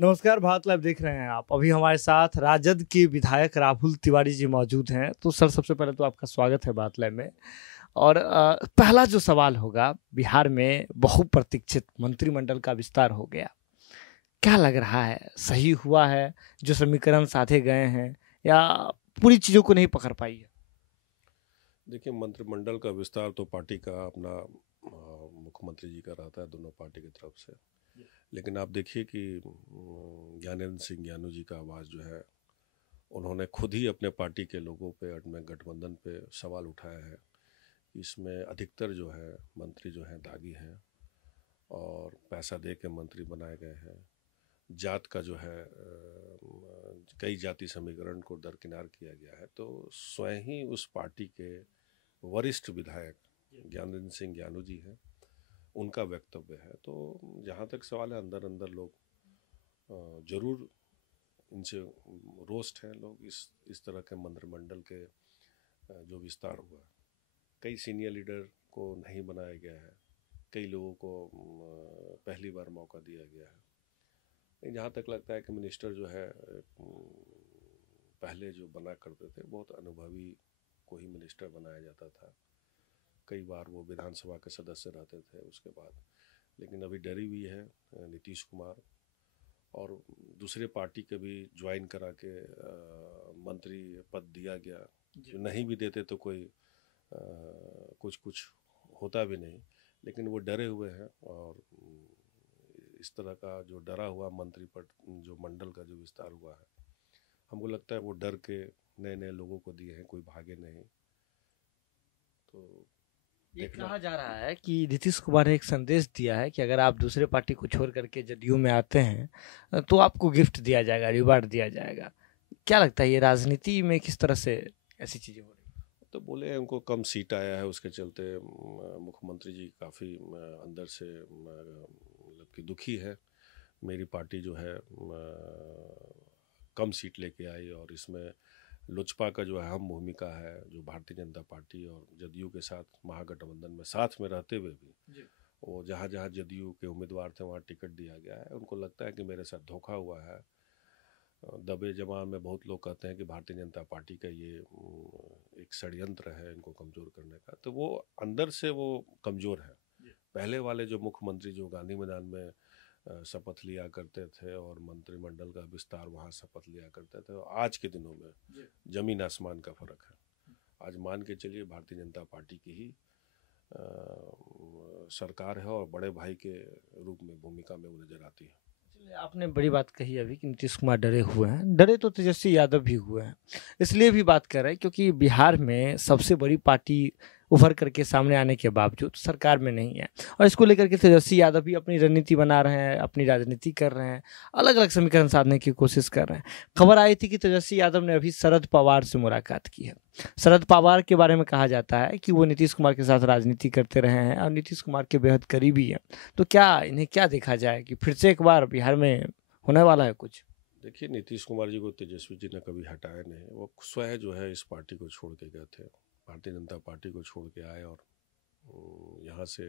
नमस्कार, भारत लाइव देख रहे हैं आप। अभी हमारे साथ राजद के विधायक राहुल तिवारी जी मौजूद हैं। तो सर, सबसे पहले तो आपका स्वागत है भारत लाइव में। और पहला जो सवाल होगा, बिहार में बहुप्रतीक्षित मंत्रिमंडल का विस्तार हो गया, क्या लग रहा है, सही हुआ है जो समीकरण साधे गए हैं, या पूरी चीज़ों को नहीं पकड़ पाई है? देखिए, मंत्रिमंडल का विस्तार तो पार्टी का अपना मुख्यमंत्री जी का रहता है, दोनों पार्टी की तरफ से। लेकिन आप देखिए कि ज्ञानेंद्र सिंह ज्ञानू जी का आवाज़ जो है, उन्होंने खुद ही अपने पार्टी के लोगों पे में गठबंधन पे सवाल उठाया है। इसमें अधिकतर जो है मंत्री जो हैं दागी हैं और पैसा दे के मंत्री बनाए गए हैं। जात का जो है कई जाति समीकरण को दरकिनार किया गया है। तो स्वयं ही उस पार्टी के वरिष्ठ विधायक ज्ञानेंद्र सिंह ज्ञानू जी हैं, उनका वक्तव्य है। तो जहाँ तक सवाल है, अंदर अंदर लोग जरूर इनसे रोस्ट हैं लोग इस तरह के मंत्रिमंडल के जो विस्तार हुआ। कई सीनियर लीडर को नहीं बनाया गया है, कई लोगों को पहली बार मौका दिया गया है। लेकिन जहाँ तक लगता है कि मिनिस्टर जो है पहले जो बना करते थे, बहुत अनुभवी को ही मिनिस्टर बनाया जाता था। कई बार वो विधानसभा के सदस्य रहते थे उसके बाद। लेकिन अभी डरी हुई है नीतीश कुमार, और दूसरे पार्टी के भी ज्वाइन करा के मंत्री पद दिया गया। जो नहीं भी देते तो कोई कुछ होता भी नहीं, लेकिन वो डरे हुए हैं। और इस तरह का जो डरा हुआ मंत्री पद, जो मंडल का जो विस्तार हुआ है, हमको लगता है वो डर के नए नए लोगों को दिए हैं, कोई भागे नहीं। तो ये कहा जा रहा है कि नीतीश कुमार ने एक संदेश दिया है कि अगर आप दूसरे पार्टी को छोड़ करके जदयू में आते हैं तो आपको गिफ्ट दिया जाएगा, रिवार्ड दिया जाएगा। क्या लगता है, ये राजनीति में किस तरह से ऐसी चीज़ें हो रही हैं? तो बोले उनको कम सीट आया है, उसके चलते मुख्यमंत्री जी काफ़ी अंदर से मतलब कि दुखी है। मेरी पार्टी जो है कम सीट लेके आई, और इसमें लोजपा का जो अहम भूमिका है, जो भारतीय जनता पार्टी और जदयू के साथ महागठबंधन में साथ में रहते हुए भी वो जहाँ जहाँ जदयू के उम्मीदवार थे वहाँ टिकट दिया गया है। उनको लगता है कि मेरे साथ धोखा हुआ है। दबे जमा में बहुत लोग कहते हैं कि भारतीय जनता पार्टी का ये एक षड्यंत्र है इनको कमज़ोर करने का। तो वो अंदर से वो कमज़ोर है। पहले वाले जो मुख्यमंत्री जो गांधी मैदान में शपथ लिया करते थे और मंत्रिमंडल का विस्तार वहाँ शपथ लिया करते थे, आज के दिनों में जमीन आसमान का फ़र्क है। आज मान के चलिए भारतीय जनता पार्टी की ही सरकार है और बड़े भाई के रूप में भूमिका में वो नज़र आती है। आपने बड़ी बात कही अभी कि नीतीश कुमार डरे हुए हैं। डरे तो तेजस्वी यादव भी हुए हैं, इसलिए भी बात कर रहे हैं क्योंकि बिहार में सबसे बड़ी पार्टी उभर करके सामने आने के बावजूद सरकार में नहीं है, और इसको लेकर के तेजस्वी यादव भी अपनी रणनीति बना रहे हैं, अपनी राजनीति कर रहे हैं, अलग अलग समीकरण साधने की कोशिश कर रहे हैं। खबर आई थी कि तेजस्वी यादव ने अभी शरद पवार से मुलाकात की है। शरद पवार के बारे में कहा जाता है कि वो नीतीश कुमार के साथ राजनीति करते रहे हैं और नीतीश कुमार के बेहद करीबी हैं। तो क्या इन्हें क्या देखा जाए कि फिर से एक बार बिहार में होने वाला है कुछ? देखिए, नीतीश कुमार जी को तेजस्वी जी ने कभी हटाया नहीं। वो स्वयं जो है इस पार्टी को छोड़ के गए थे, भारतीय जनता पार्टी को छोड़ के आए और यहाँ से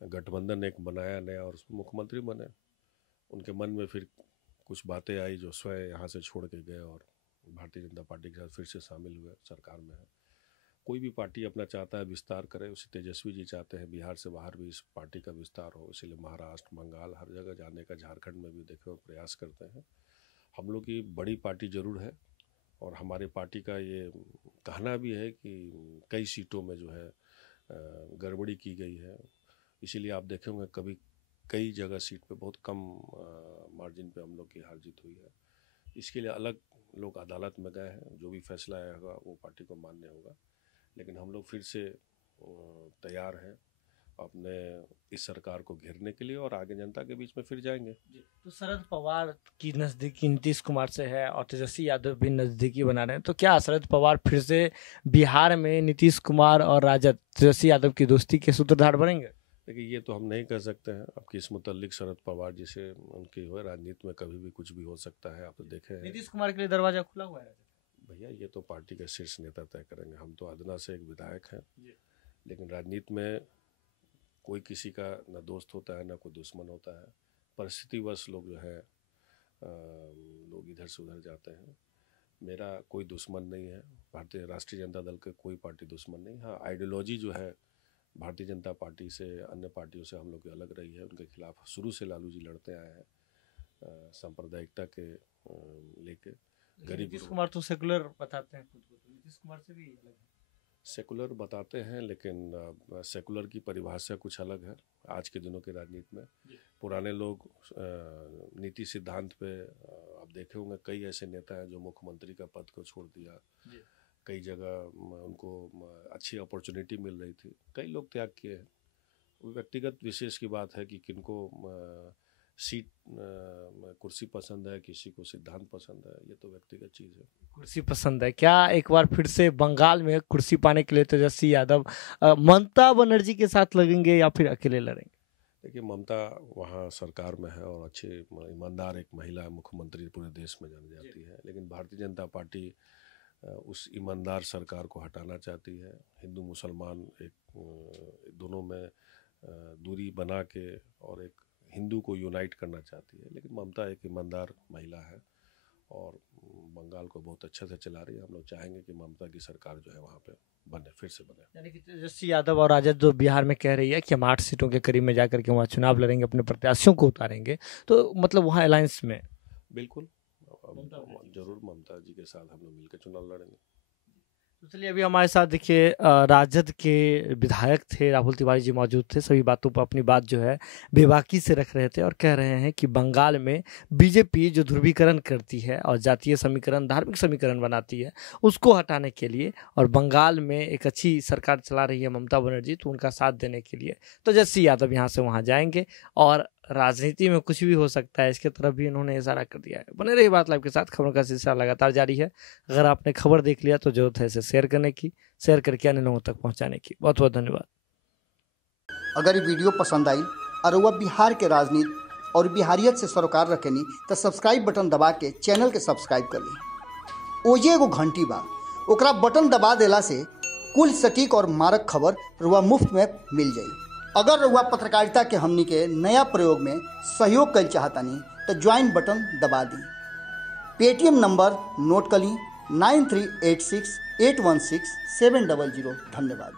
गठबंधन एक बनाया नया और मुख्यमंत्री बने। उनके मन में फिर कुछ बातें आई जो स्वयं यहाँ से छोड़ के गए और भारतीय जनता पार्टी के साथ फिर से शामिल हुए, सरकार में है। कोई भी पार्टी अपना चाहता है विस्तार करे, उसे तेजस्वी जी चाहते हैं बिहार से बाहर भी इस पार्टी का विस्तार हो, इसीलिए महाराष्ट्र, बंगाल हर जगह जाने का, झारखंड में भी देखे वो प्रयास करते हैं। हम लोग की बड़ी पार्टी ज़रूर है, और हमारी पार्टी का ये कहना भी है कि कई सीटों में जो है गड़बड़ी की गई है। इसीलिए आप देखेंगे कभी कई जगह सीट पे बहुत कम मार्जिन पे हम लोग की हार जीत हुई है। इसके लिए अलग लोग अदालत में गए हैं, जो भी फैसला आएगा वो पार्टी को मान्य होगा। लेकिन हम लोग फिर से तैयार हैं अपने इस सरकार को घेरने के लिए और आगे जनता के बीच में फिर जाएंगे। तो शरद पवार की नज़दीकी नीतीश कुमार से है और तेजस्वी यादव भी नज़दीकी बना रहे हैं, तो क्या शरद पवार फिर से बिहार में नीतीश कुमार और राजद तेजस्वी यादव की दोस्ती के सूत्रधार बनेंगे? देखिए, ये तो हम नहीं कह सकते हैं। अब किस मुतल्लिक शरद पवार जी से उनकी हो, राजनीति में कभी भी कुछ भी हो सकता है। आप तो देखे हैं नीतीश कुमार के लिए दरवाजा खुला हुआ है। भैया, ये तो पार्टी के शीर्ष नेता तय करेंगे। हम तो अदना से एक विधायक हैं, लेकिन राजनीति में कोई किसी का न दोस्त होता है न कोई दुश्मन होता है। परिस्थितिवश लोग जो है लोग इधर से उधर जाते हैं। मेरा कोई दुश्मन नहीं है, भारतीय राष्ट्रीय जनता दल के कोई पार्टी दुश्मन नहीं। हाँ, आइडियोलॉजी जो है भारतीय जनता पार्टी से, अन्य पार्टियों से हम लोग की अलग रही है। उनके खिलाफ शुरू से लालू जी लड़ते आए हैं, सांप्रदायिकता के लेके। गरीब नीतीश कुमार तो सेकुलर बताते हैं खुद को, तो नीतीश कुमार से भी अलग है। सेकुलर बताते हैं, लेकिन सेकुलर की परिभाषा कुछ अलग है आज के दिनों की राजनीति में। पुराने लोग नीति सिद्धांत पे आप देखे होंगे, कई ऐसे नेता हैं जो मुख्यमंत्री का पद को छोड़ दिया। कई जगह उनको अच्छी अपॉर्चुनिटी मिल रही थी, कई लोग त्याग किए हैं। व्यक्तिगत विशेष की बात है कि किनको सीट कुर्सी पसंद है, किसी को सिद्धांत पसंद है, ये तो व्यक्तिगत चीज़ है। कुर्सी पसंद है क्या? एक बार फिर से बंगाल में कुर्सी पाने के लिए तेजस्वी यादव ममता बनर्जी के साथ लगेंगे या फिर अकेले लड़ेंगे? देखिए, ममता वहाँ सरकार में है और अच्छे ईमानदार एक महिला मुख्यमंत्री पूरे देश में जानी जाती है। लेकिन भारतीय जनता पार्टी उस ईमानदार सरकार को हटाना चाहती है। हिंदू मुसलमान एक दोनों में दूरी बना के और एक हिंदू को यूनाइट करना चाहती है। लेकिन ममता एक ईमानदार महिला है और बंगाल को बहुत अच्छे से चला रही है। हम लोग चाहेंगे कि ममता की सरकार जो है वहाँ पे बने, फिर से बने। यानी कि तेजस्वी यादव और राजद जो बिहार में कह रही है कि हम 8 सीटों के करीब में जाकर के वहाँ चुनाव लड़ेंगे, अपने प्रत्याशियों को उतारेंगे, तो मतलब वहाँ अलायंस में बिल्कुल जरूर ममता जी के साथ हम लोग मिलकर चुनाव लड़ेंगे। तो चलिए, अभी हमारे साथ देखिए राजद के विधायक थे, राहुल तिवारी जी मौजूद थे। सभी बातों पर अपनी बात जो है बेबाकी से रख रहे थे और कह रहे हैं कि बंगाल में बीजेपी जो ध्रुवीकरण करती है और जातीय समीकरण, धार्मिक समीकरण बनाती है, उसको हटाने के लिए, और बंगाल में एक अच्छी सरकार चला रही है ममता बनर्जी, तो उनका साथ देने के लिए तेजस्वी यादव यहाँ से वहाँ जाएंगे और राजनीति में कुछ भी हो सकता है, इसके तरफ भी इन्होंने इशारा कर दिया है। बने रहिए बात लाइव के साथ, खबरों का सिलसिला लगातार जारी है। अगर आपने खबर देख लिया तो जरूरत है इसे शेयर करने की, शेयर करके अन्य लोगों तक पहुंचाने की। बहुत बहुत धन्यवाद। अगर ये वीडियो पसंद आई और वह बिहार के राजनीति और बिहारियत से सरोकार रखेनी तो सब्सक्राइब बटन दबा के चैनल के सब्सक्राइब कर ली। ओजे एगो घंटी बा, ओकरा बटन दबा देला से कुल सटीक और मारक खबर रुआ मुफ्त में मिल जाई। अगर रुआ पत्रकारिता के हमनी के नया प्रयोग में सहयोग कर चाहतानी तो ज्वाइन बटन दबा दी। पेटीएम नंबर नोट कर ली 9386816700। धन्यवाद।